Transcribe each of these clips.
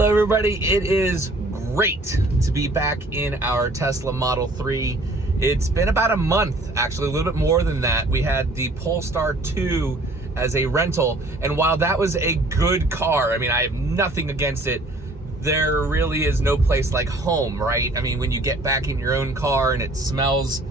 Hello everybody, it is great to be back in our Tesla Model 3. It's been about a month, actually a little bit more than that. We had the Polestar 2 as a rental, and while that was a good car, I mean, I have nothing against it, there really is no place like home, right? I mean, when you get back in your own car and it smells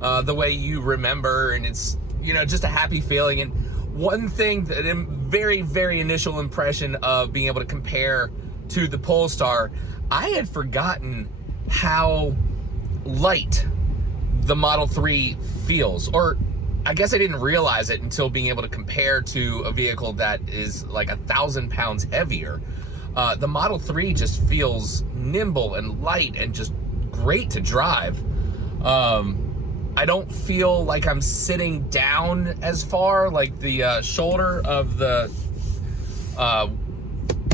the way you remember, and it's, you know, just a happy feeling. And one thing that very initial impression of being able to compare to the Polestar, I had forgotten how light the Model 3 feels, or I guess I didn't realize it until being able to compare to a vehicle that is like 1,000 pounds heavier. The Model 3 just feels nimble and light and just great to drive. I don't feel like I'm sitting down as far, like the shoulder of the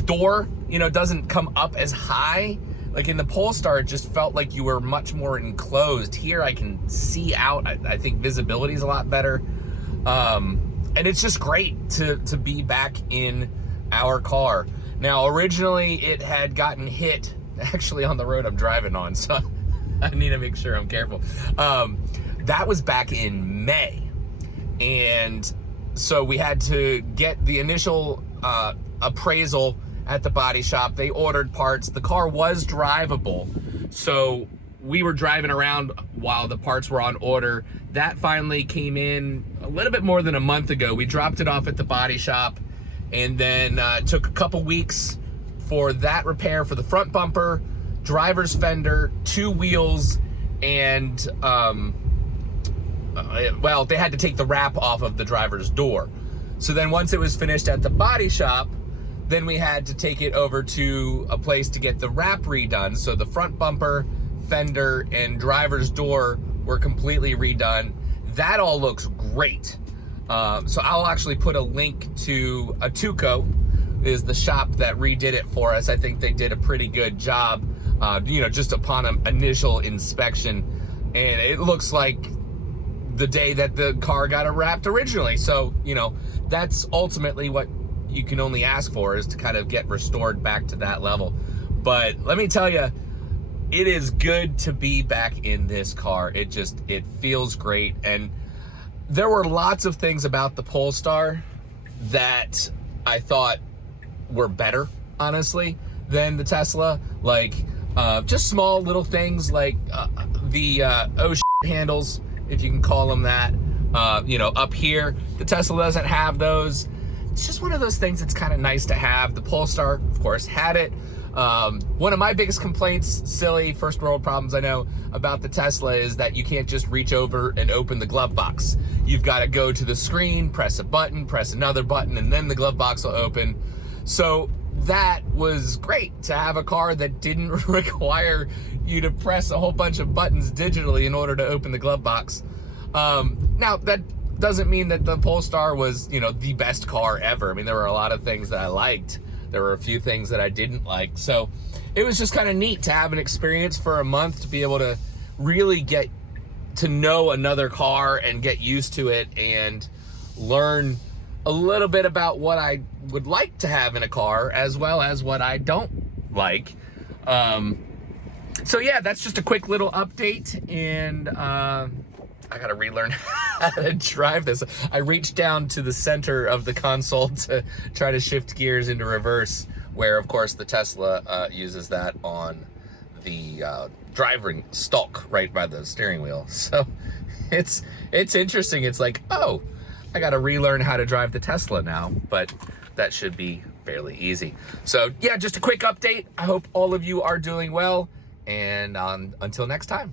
door, you know, doesn't come up as high. Like in the Polestar, it just felt like you were much more enclosed. Here I can see out. I think visibility is a lot better. And it's just great to be back in our car. Now, originally it had gotten hit, actually on the road I'm driving on, so I need to make sure I'm careful. That was back in May. And so we had to get the initial appraisal at the body shop. They ordered parts. The car was drivable. So we were driving around while the parts were on order. That finally came in a little bit more than a month ago. We dropped it off at the body shop, and then it took a couple weeks for that repair for the front bumper, driver's fender, two wheels, and well, they had to take the wrap off of the driver's door. So then once it was finished at the body shop, then we had to take it over to a place to get the wrap redone. So the front bumper, fender, and driver's door were completely redone. That all looks great. So I'll actually put a link to Autuko, is the shop that redid it for us. I think they did a pretty good job, you know, just upon an initial inspection. And it looks like the day that the car got wrapped originally. So, you know, that's ultimately what you can only ask for, is to kind of get restored back to that level. But let me tell you, it is good to be back in this car. It feels great. And there were lots of things about the Polestar that I thought were better, honestly, than the Tesla. Like just small little things like the handles, if you can call them that, you know, up here. The Tesla doesn't have those. It's just one of those things that's kind of nice to have. The Polestar, of course, had it. One of my biggest complaints, silly first world problems I know, about the Tesla is that you can't just reach over and open the glove box. You've got to go to the screen, press a button, press another button, and then the glove box will open. So that was great, to have a car that didn't require you to press a whole bunch of buttons digitally in order to open the glove box. Now, that doesn't mean that the Polestar was, you know, the best car ever. I mean, there were a lot of things that I liked. There were a few things that I didn't like. So it was just kind of neat to have an experience for a month, to be able to really get to know another car and get used to it and learn a little bit about what I would like to have in a car, as well as what I don't like. So yeah, that's just a quick little update, and I gotta relearn how to drive this. I reached down to the center of the console to try to shift gears into reverse, where of course the Tesla uses that on the driving stalk right by the steering wheel. So it's interesting. It's like, oh, I gotta relearn how to drive the Tesla now, but that should be fairly easy. So yeah, just a quick update. I hope all of you are doing well, and until next time.